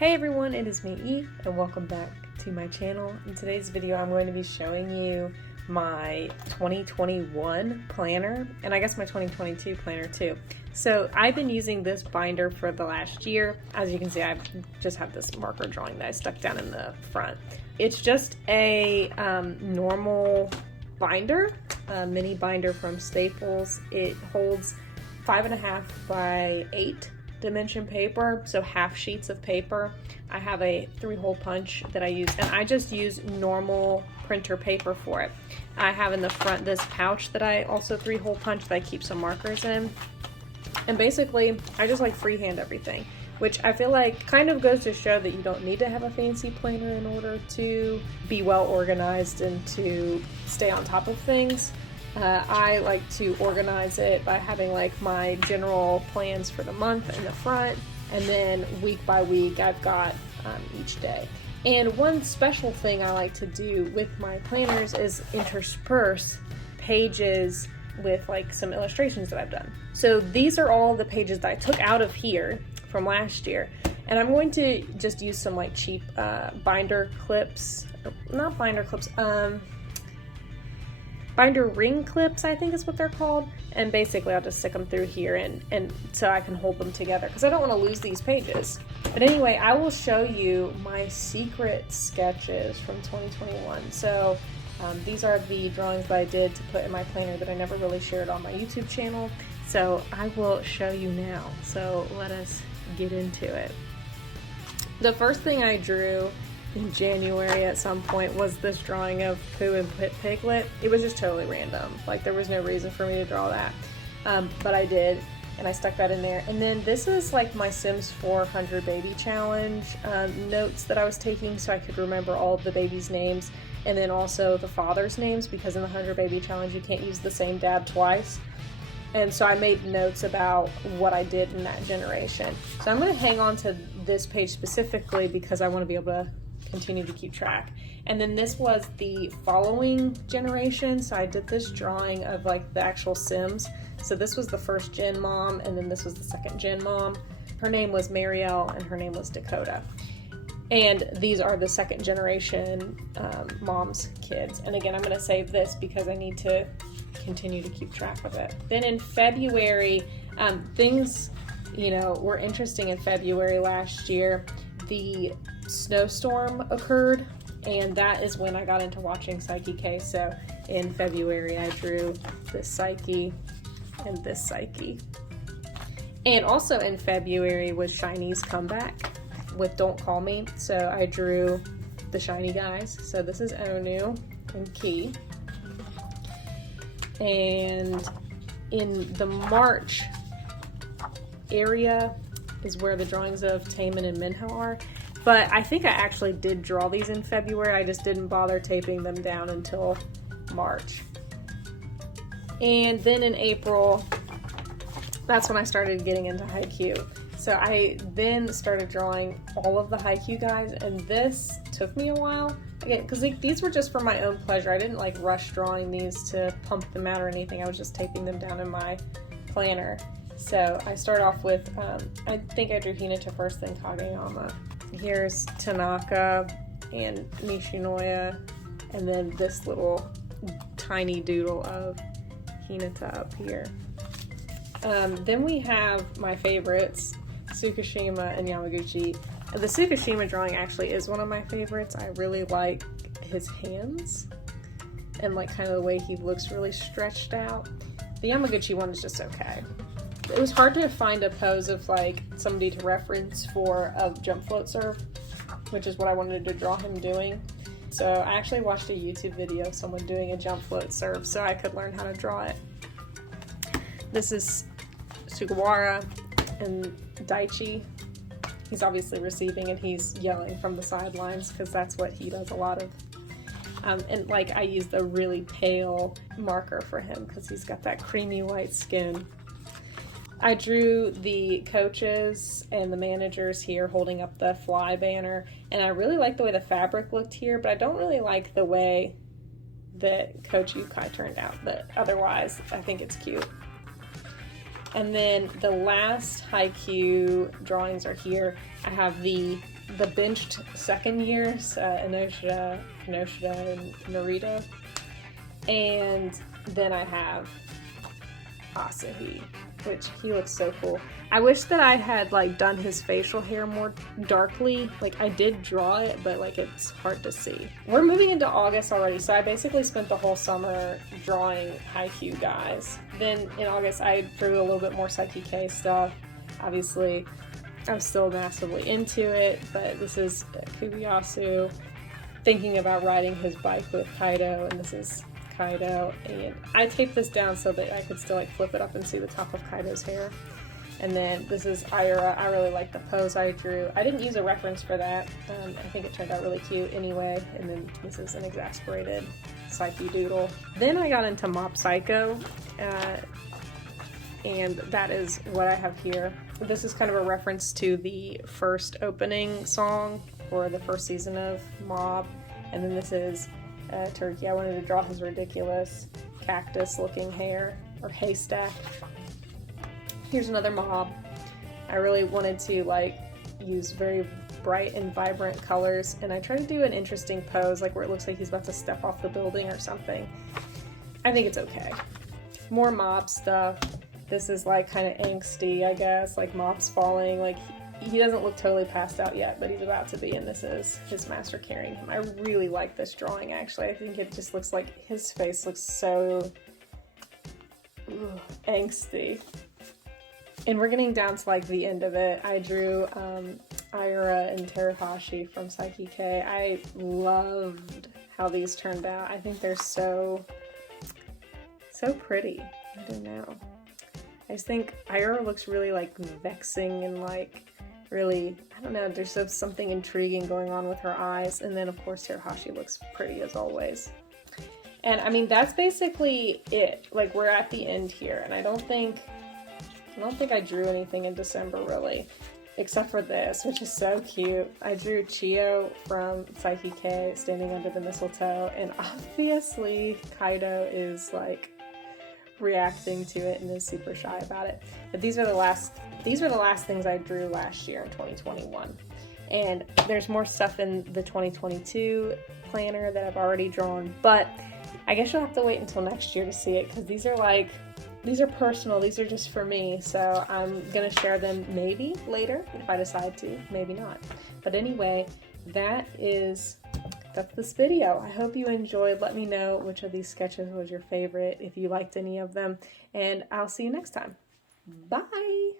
Hey everyone, it is me E, and welcome back to my channel. In today's video, I'm going to be showing you my 2021 planner, and I guess my 2022 planner too. So I've been using this binder for the last year. As you can see, I just have this marker drawing that I stuck down in the front. It's just a normal binder, a mini binder from Staples. It holds 5.5 by 8 dimension paper, so half sheets of paper. I have a 3-hole punch that I use, and I just use normal printer paper for it. I have in the front this pouch that I also 3-hole punch that I keep some markers in. And basically, I just like freehand everything, which I feel like kind of goes to show that you don't need to have a fancy planner in order to be well organized and to stay on top of things. I like to organize it by having like my general plans for the month in the front, and then week by week I've got each day. And one special thing I like to do with my planners is intersperse pages with like some illustrations that I've done. So these are all the pages that I took out of here from last year, and I'm going to just use some like cheap binder clips, not binder clips, binder ring clips, I think is what they're called, and basically I'll just stick them through here and so I can hold them together because I don't want to lose these pages. But anyway, I will show you my secret sketches from 2021. So these are the drawings that I did to put in my planner that I never really shared on my YouTube channel. So I will show you now. So let us get into it. The first thing I drew in January at some point was this drawing of Pooh and Piglet. It was just totally random. Like there was no reason for me to draw that. But I did, and I stuck that in there. And then this is like my Sims 400 baby challenge notes that I was taking so I could remember all of the babies' names, and then also the father's names, because in the 100 baby challenge you can't use the same dad twice. And so I made notes about what I did in that generation. So I'm going to hang on to this page specifically because I want to be able to continue to keep track. And then this was the following generation, so I did this drawing of like the actual Sims. So this was the first gen mom, and then this was the second gen mom. Her name was Marielle and her name was Dakota. And these are the second generation mom's kids. And again, I'm going to save this because I need to continue to keep track of it. Then in February, things, were interesting in February last year. The snowstorm occurred, and that is when I got into watching Psyche K. So in February I drew this Psyche and this Psyche. And also in February was Shiny's comeback with Don't Call Me, so I drew the Shiny guys. So this is Onu and Key. And in the March area is where the drawings of Taemin and Minho are. But I think I actually did draw these in February. I just didn't bother taping them down until March. And then in April, that's when I started getting into Haikyuu. So I then started drawing all of the Haikyuu guys, and this took me a while. Again, because these were just for my own pleasure. I didn't like rush drawing these to pump them out or anything. I was just taping them down in my planner. So I start off with, I think I drew Hinata first, then Kageyama. Here's Tanaka and Nishinoya, and then this little tiny doodle of Hinata up here. Then we have my favorites, Tsukishima and Yamaguchi. The Tsukishima drawing actually is one of my favorites. I really like his hands and like kind of the way he looks really stretched out. The Yamaguchi one is just okay. It was hard to find a pose of like somebody to reference for a jump float serve, which is what I wanted to draw him doing. So I actually watched a YouTube video of someone doing a jump float serve so I could learn how to draw it. This is Sugawara and Daichi. He's obviously receiving and he's yelling from the sidelines because that's what he does a lot of. And like I used a really pale marker for him because he's got that creamy white skin. I drew the coaches and the managers here holding up the fly banner, and I really like the way the fabric looked here, but I don't really like the way that Coach Yukai turned out, but otherwise I think it's cute. And then the last Haikyuu drawings are here. I have the the benched second years, Inoshida, and Narita. And then I have Asahi, which he looks so cool. I wish that I had like done his facial hair more darkly. Like I did draw it, but like it's hard to see. We're moving into August already, so I basically spent the whole summer drawing Haikyuu guys. Then in August I drew a little bit more Saiki K stuff. Obviously, I'm still massively into it, but this is Kubiyasu thinking about riding his bike with Kaido, and this is Kaido, and I taped this down so that I could still like flip it up and see the top of Kaido's hair. And then this is Ayura. I really like the pose I drew. I didn't use a reference for that. I think it turned out really cute anyway. And then this is an exasperated Psyche doodle. Then I got into Mob Psycho, and that is what I have here. This is kind of a reference to the first opening song for the first season of Mob. And then this is Turkey. I wanted to draw his ridiculous cactus-looking hair, or haystack. Here's another Mob. I really wanted to like use very bright and vibrant colors, and I tried to do an interesting pose, like where it looks like he's about to step off the building or something. I think it's okay. More Mob stuff. This is like kind of angsty, I guess, like Mob's falling. Like he doesn't look totally passed out yet, but he's about to be, and this is his master carrying him. I really like this drawing, actually. I think it just looks like his face looks so angsty. And we're getting down to like the end of it. I drew Ayura and Teruhashi from Psyche K. I loved how these turned out. I think they're so pretty. I don't know. I just think Ayura looks really like vexing and like really, I don't know, there's something intriguing going on with her eyes. And then of course Teruhashi looks pretty as always. And I mean, that's basically it. Like we're at the end here, and I don't think I drew anything in December really, except for this, which is so cute. I drew Chio from Psyche K standing under the mistletoe, and obviously Kaido is like reacting to it and is super shy about it. But these were the last things I drew last year in 2021. And there's more stuff in the 2022 planner that I've already drawn, but I guess you'll have to wait until next year to see it, because these are personal, these are just for me, so I'm gonna share them maybe later if I decide to, maybe not. But anyway, that's this video. I hope you enjoyed. Let me know which of these sketches was your favorite, if you liked any of them, and I'll see you next time. Bye!